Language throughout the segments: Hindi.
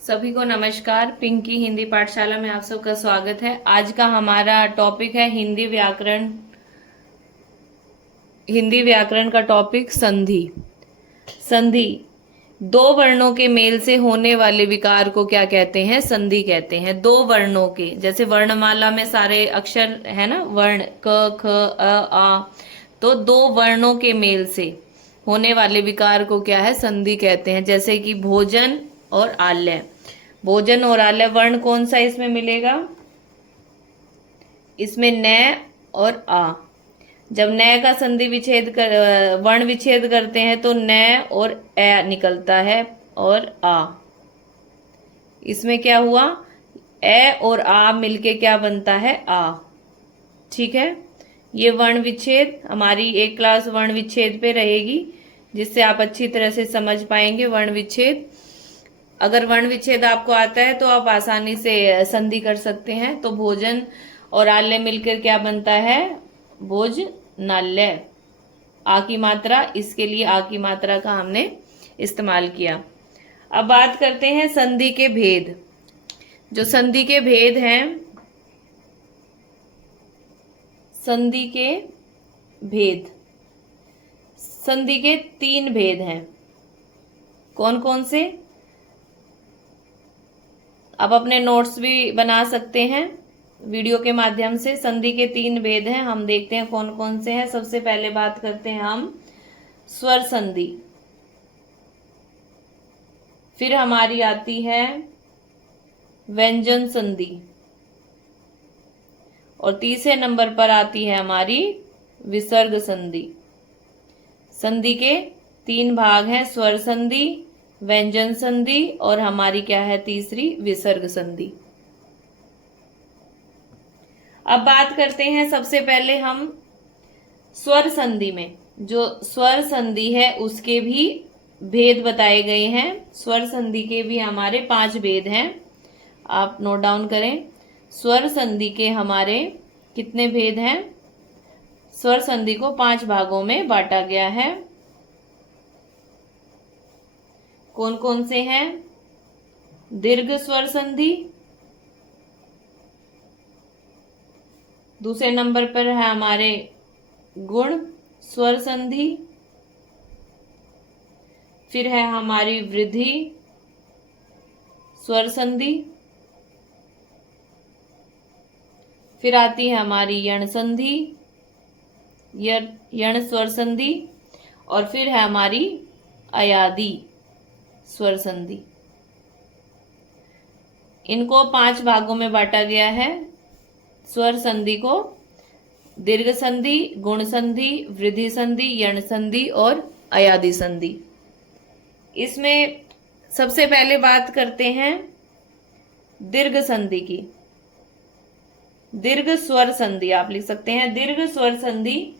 सभी को नमस्कार। पिंकी हिंदी पाठशाला में आप सबका स्वागत है। आज का हमारा टॉपिक है हिंदी व्याकरण। हिंदी व्याकरण का टॉपिक संधि। संधि दो वर्णों के मेल से होने वाले विकार को क्या कहते हैं? संधि कहते हैं। दो वर्णों के, जैसे वर्णमाला में सारे अक्षर है ना, वर्ण क ख आ, तो दो वर्णों के मेल से होने वाले विकार को क्या है? संधि कहते हैं। जैसे कि भोजन और आल्य। भोजन और आल्य वर्ण कौन सा इसमें मिलेगा? इसमें न और आ। जब न का संधि विच्छेद कर वर्ण विच्छेद करते हैं तो न और ए निकलता है और आ। इसमें क्या हुआ? ए और आ मिलके क्या बनता है? आ। ठीक है, ये वर्ण विच्छेद हमारी एक क्लास वर्ण विच्छेद पे रहेगी, जिससे आप अच्छी तरह से समझ पाएंगे वर्ण विच्छेद। अगर वर्ण विच्छेद आपको आता है तो आप आसानी से संधि कर सकते हैं। तो भोजन और आल्य मिलकर क्या बनता है? भोजनाल्य। आ की मात्रा, इसके लिए आ की मात्रा का हमने इस्तेमाल किया। अब बात करते हैं संधि के भेद। जो संधि के भेद हैं, संधि के भेद, संधि के 3 भेद हैं। कौन कौन से? आप अपने नोट्स भी बना सकते हैं वीडियो के माध्यम से। संधि के 3 भेद हैं, हम देखते हैं कौन कौन से हैं। सबसे पहले बात करते हैं हम स्वर संधि। फिर हमारी आती है व्यंजन संधि, और तीसरे नंबर पर आती है हमारी विसर्ग संधि। संधि के 3 भाग हैं, स्वर संधि, व्यंजन संधि और हमारी क्या है? तीसरी विसर्ग संधि। अब बात करते हैं सबसे पहले हम स्वर संधि में। जो स्वर संधि है उसके भी भेद बताए गए हैं। स्वर संधि के भी हमारे 5 भेद हैं, आप नोट डाउन करें। स्वर संधि के हमारे कितने भेद हैं? स्वर संधि को 5 भागों में बांटा गया है। कौन कौन से हैं? दीर्घ स्वर संधि, दूसरे नंबर पर है हमारे गुण स्वर संधि, फिर है हमारी वृद्धि स्वर संधि, फिर आती है हमारी यण संधि, यण स्वर संधि, और फिर है हमारी अयादि स्वर संधि। इनको 5 भागों में बांटा गया है। स्वर संधि को दीर्घ संधि, गुण संधि, वृद्धि संधि, यण संधि और अयादि संधि। इसमें सबसे पहले बात करते हैं दीर्घ संधि की। दीर्घ स्वर संधि आप लिख सकते हैं। दीर्घ स्वर संधि,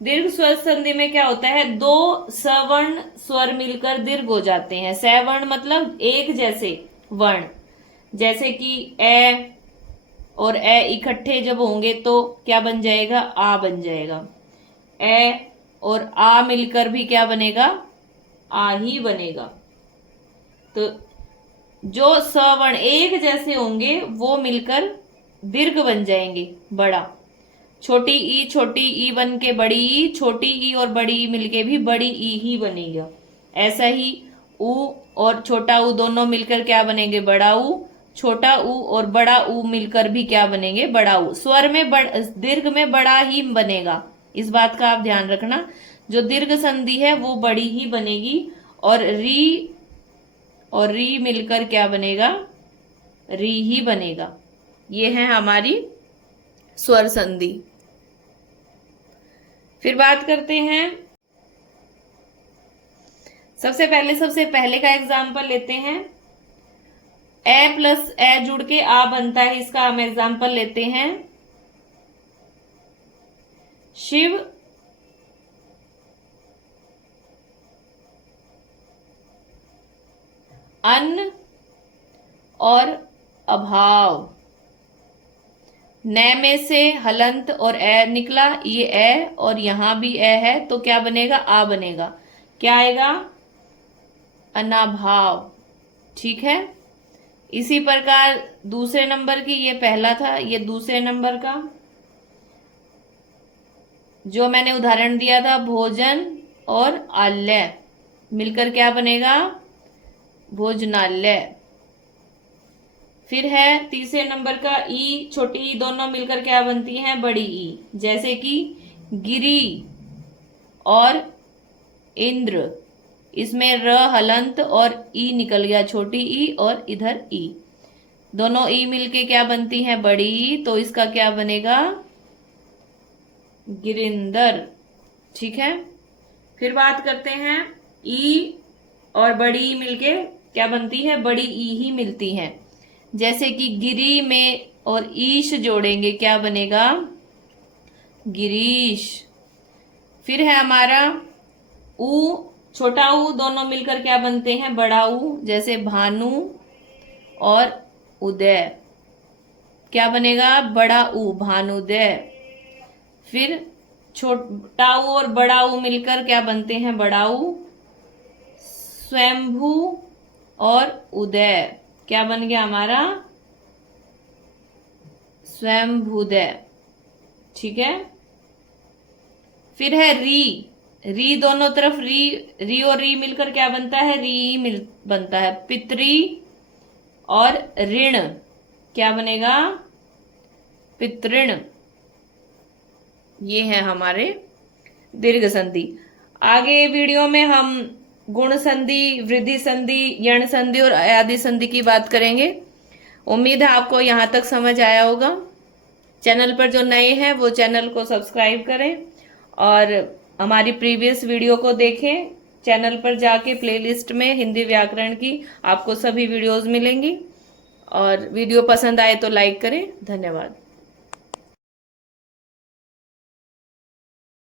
दीर्घ स्वर संधि में क्या होता है? 2 सवर्ण स्वर मिलकर दीर्घ हो जाते हैं। सवर्ण मतलब एक जैसे वर्ण, जैसे कि ए और ए इकट्ठे जब होंगे तो क्या बन जाएगा? आ बन जाएगा। ए और आ मिलकर भी क्या बनेगा? आ ही बनेगा। तो जो सवर्ण एक जैसे होंगे वो मिलकर दीर्घ बन जाएंगे, बड़ा। छोटी ई बन के बड़ी ई, छोटी ई और बड़ी ई मिलके भी बड़ी ई ही बनेगा। ऐसा ही ऊ और छोटा ऊ दोनों मिलकर क्या बनेंगे? बड़ा ऊ। छोटा ऊ और बड़ा ऊ मिलकर भी क्या बनेंगे? बड़ा ऊ। स्वर में दीर्घ में बड़ा ही बनेगा, इस बात का आप ध्यान रखना। जो दीर्घ संधि है वो बड़ी ही बनेगी, और री मिलकर क्या बनेगा? री ही बनेगा। ये है हमारी स्वर संधि। फिर बात करते हैं, सबसे पहले का एग्जाम्पल लेते हैं। ए प्लस ए जुड़ के आ बनता है, इसका हम एग्जाम्पल लेते हैं। शिव अन्न और अभाव। न में से हलंत और ए निकला, ये ए और यहां भी ए है, तो क्या बनेगा? आ बनेगा। क्या आएगा? अनाभाव। ठीक है, इसी प्रकार दूसरे नंबर की, ये पहला था, ये दूसरे नंबर का जो मैंने उदाहरण दिया था, भोजन और आल्य मिलकर क्या बनेगा? भोजनालय। फिर है तीसरे नंबर का ई, छोटी ई दोनों मिलकर क्या बनती हैं? बड़ी ई। जैसे कि गिरी और इंद्र, इसमें र हलंत और ई निकल गया, छोटी ई और इधर ई, दोनों ई मिलके क्या बनती हैं? बड़ी ई। तो इसका क्या बनेगा? गिरिंदर। ठीक है। फिर बात करते हैं ई और बड़ी ई मिलके क्या बनती है? बड़ी ई ही मिलती है। जैसे कि गिरी में और ईश जोड़ेंगे क्या बनेगा? गिरीश। फिर है हमारा ऊ, छोटा ऊ दोनों मिलकर क्या बनते हैं? बड़ा ऊ। जैसे भानु और उदय, क्या बनेगा? बड़ा ऊ, भानुदय। फिर छोटा ऊ और बड़ा ऊ मिलकर क्या बनते हैं? बड़ा ऊ। स्वयंभू और उदय, क्या बन गया हमारा? स्वयंभूदय। ठीक है। फिर है री, री दोनों तरफ री और री मिलकर क्या बनता है? री बनता है। पितरी और ऋण, क्या बनेगा? पितृण। ये है हमारे दीर्घ संधि। आगे वीडियो में हम गुण संधि, वृद्धि संधि, यण संधि और अयादि संधि की बात करेंगे। उम्मीद है आपको यहाँ तक समझ आया होगा। चैनल पर जो नए हैं वो चैनल को सब्सक्राइब करें और हमारी प्रीवियस वीडियो को देखें। चैनल पर जाके प्लेलिस्ट में हिंदी व्याकरण की आपको सभी वीडियोस मिलेंगी। और वीडियो पसंद आए तो लाइक करें। धन्यवाद।